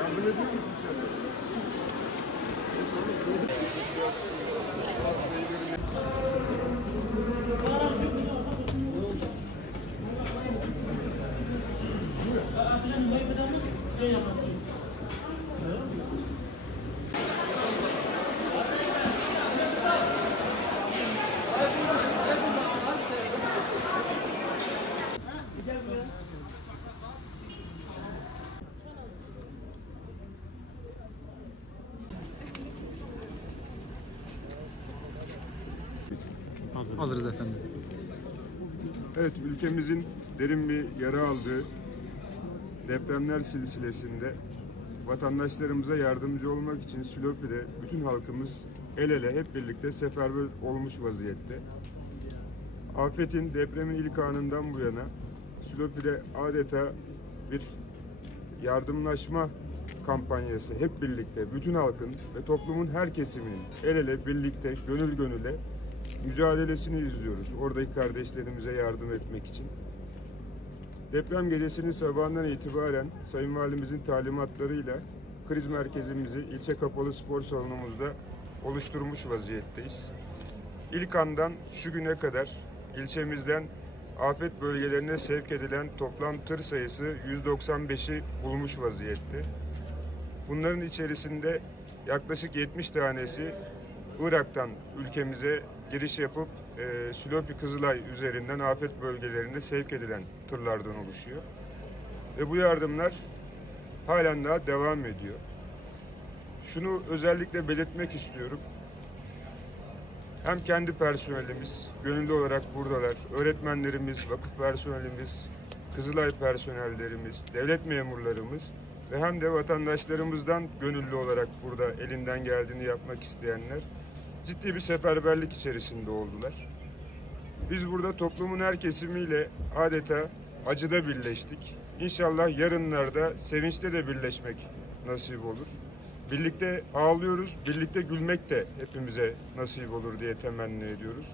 Yardım ediyor musun sen? Hazırız efendim. Evet, ülkemizin derin bir yara aldığı depremler silsilesinde vatandaşlarımıza yardımcı olmak için Silopi'de bütün halkımız el ele hep birlikte seferber olmuş vaziyette. Afetin, depremin ilk anından bu yana Silopi'de adeta bir yardımlaşma kampanyası hep birlikte bütün halkın ve toplumun her kesiminin el ele birlikte gönül gönüle mücadelesini izliyoruz. Oradaki kardeşlerimize yardım etmek için. Deprem gecesinin sabahından itibaren Sayın Valimizin talimatlarıyla kriz merkezimizi ilçe kapalı spor salonumuzda oluşturmuş vaziyetteyiz. İlk andan şu güne kadar ilçemizden afet bölgelerine sevk edilen toplam tır sayısı 195'i bulmuş vaziyette. Bunların içerisinde yaklaşık 70 tanesi Irak'tan ülkemize giriş yapıp Silopi Kızılay üzerinden afet bölgelerinde sevk edilen tırlardan oluşuyor. Ve bu yardımlar halen daha devam ediyor. Şunu özellikle belirtmek istiyorum. Hem kendi personelimiz gönüllü olarak buradalar, öğretmenlerimiz, vakıf personelimiz, Kızılay personellerimiz, devlet memurlarımız ve hem de vatandaşlarımızdan gönüllü olarak burada elinden geldiğini yapmak isteyenler ciddi bir seferberlik içerisinde oldular. Biz burada toplumun her kesimiyle adeta acıda birleştik. İnşallah yarınlarda sevinçte de birleşmek nasip olur. Birlikte ağlıyoruz, birlikte gülmek de hepimize nasip olur diye temenni ediyoruz.